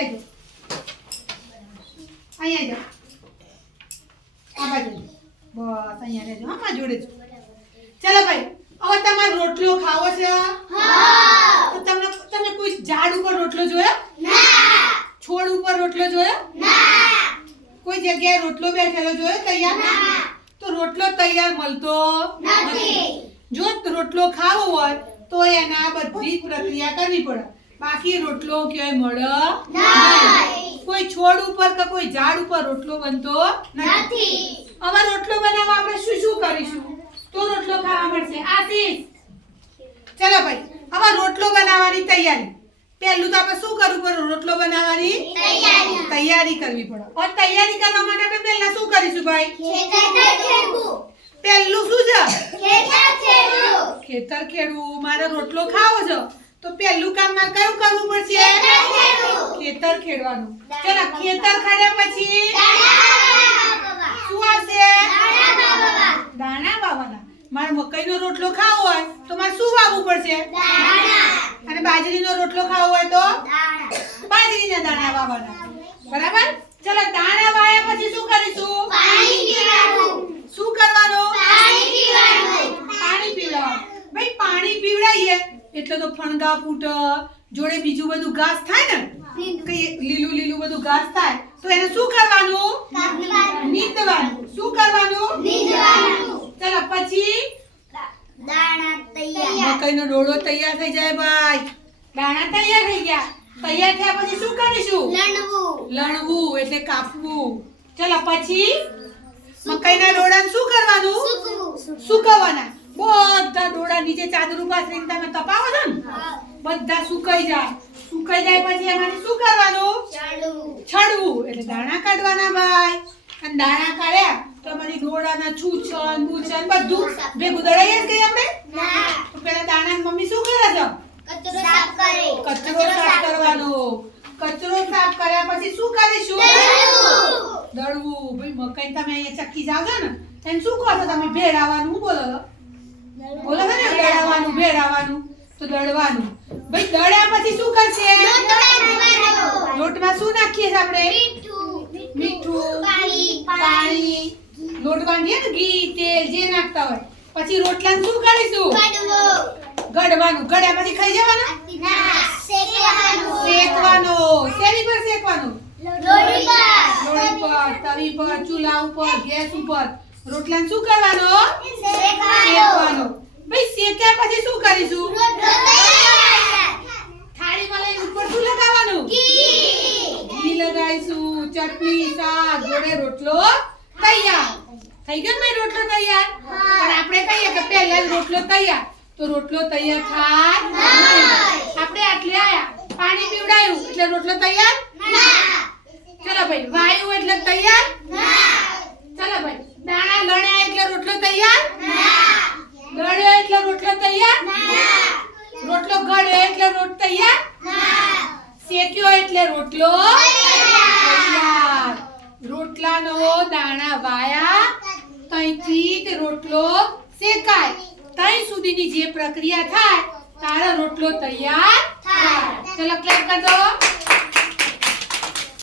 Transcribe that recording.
રહેજો અહીંયા જાઓ આ બાજુ બસ અહીંયા રહેજો હા માં જોડે છો ચાલો ભાઈ હવે તમારે રોટલો ખાવો છે તો તમે કોઈ ઝાડ ઉપર રોટલો જોયો છોડ ઉપર રોટલો જોયો કોઈ જગ્યાએ રોટલો બેઠેલો જોયો તૈયાર તો રોટલો તૈયાર મળતો નથી જો રોટલો ખાવો હોય તો એના બધી પ્રક્રિયા કરવી પડે બાકી રોટલો ક્યાંય મળે નહીં કોઈ છોડ ઉપર કે કોઈ ઝાડ ઉપર રોટલો બનતો નથી હવે રોટલો બનાવવા આપણે શું શું કરીશું તો રોટલો ખાવા મળશે આશીષ ચલો ભાઈ હવે રોટલો બનાવવાની તૈયારી પહેલું તો આપણે શું કરવું પડે રોટલો બનાવવાની તૈયારી કરવી પડે और તૈયારી કરવા માટે આપણે પહેલા શું કરીશું ભાઈ પહેલું શું છે ખેતર ખેડવું મારે રોટલો ખાવો છે તો પહેલું કામ મારે કયું કરવું પડશે ખેતર ખેડવાનું ચલો ખેતર ખેડ્યા પછી શું આવશે દાણા વાવવાના મારે મકાઈનો રોટલો ખાવો હોય તો મારે શું વાવવું પડશે અને બાજરીનો રોટલો ખાવો હોય તો બાજરીના દાણા વાવવાના બરાબર ચલો દાણા વાવ્યા પછી શું કરીશું શું કરવાનું પાણી પીવડાવવાનું ભાઈ પાણી પીવડાવીએ એટલે તો ફણગા ફૂટ જોડે બીજું બધું ઘાસ થાય ને કે લીલું લીલું બધું ઘાસ થાય તો એને શું કરવાનું નીંદવાનું શું કરવાનું ચલો પછી દાણા તૈયાર મકાઈનો ડોળો તૈયાર થઈ જાય ભાઈ દાણા તૈયાર થઈ ગયા તૈયાર થયા પછી શું કરીશું લણવું એટલે કાપવું ચલો પછી મકાઈના ડોળાને શું કરવાનું સુકવવાના બધા ડોળા નીચે ચાદર ઉપર પાથરીને તમે તપાવો છો ને બધા સુકાઈ જાય પછી એમાંથી શું કરવાનું છડવું એટલે દાણા કાઢવાના ભાઈ અને દાણા કાઢ્યા તો અમારી ડોળાના છૂછન બૂછન બધું ભેગું દળાઈએ જ ગઈ આપણે તો પેલા દાણા મમ્મી શું કરે છે કચરો સાફ કરવાનો કચરો સાફ કર્યા પછી શું કરીશું દળવું ભાઈ મકાઈ તમે અહીંયા ચક્કી જાવ છો ને એને શું કહો છો તમે ભેળાવાનું બોલો બોલો છો ને ભેળાવાનું તો દળવાનું ભાઈ દળ્યા પછી શું કરશે લોટમાં શું નાખીએ છીએ આપણે મીઠું પાણી લોટ બાંધીએ ને ઘી તેલ જે નાખતા હોય પછી રોટલાને શું કરીશું ગળવાનું ગળ્યા પછી ખાઈ જવાનું શેકવાનો શેની પર શેકવાનું લોહી પર તવી પર ચૂલા ઉપર ગેસ ઉપર રોટલાને શું કરવાનો શેકવાનો ભાઈ શેક્યા પછી શું કરીશું થાળીમાં લઈને ઉપર શું લગાવવાનું ઘી લગાવીશું ચટણી શાક જોડે રોટલો તૈયાર થઈ ગયો ને રોટલો તૈયાર પણ આપણે કહીએ કે પહેલા રોટલો તૈયાર તો રોટલો તૈયાર થાય આપણે આટલે આયા પાણી પીવડાયું એટલે રોટલો તૈયાર ચલો ભાઈ વાયુ એટલે તૈયાર ચલો ભાઈ દાણા લણ્યા એટલે રોટલો તૈયાર ગળ્યો એટલે રોટલો તૈયાર રોટલો ગળ્યો એટલે રોટ તૈયાર શેક્યો એટલે રોટલો તૈયાર રોટલાનો દાણા વાયા તઈથી તે રોટલો શેકાય તઈ સુધીની જે પ્રક્રિયા થાય તારો રોટલો તૈયાર થાય ચલો ક્લેપ કરી દો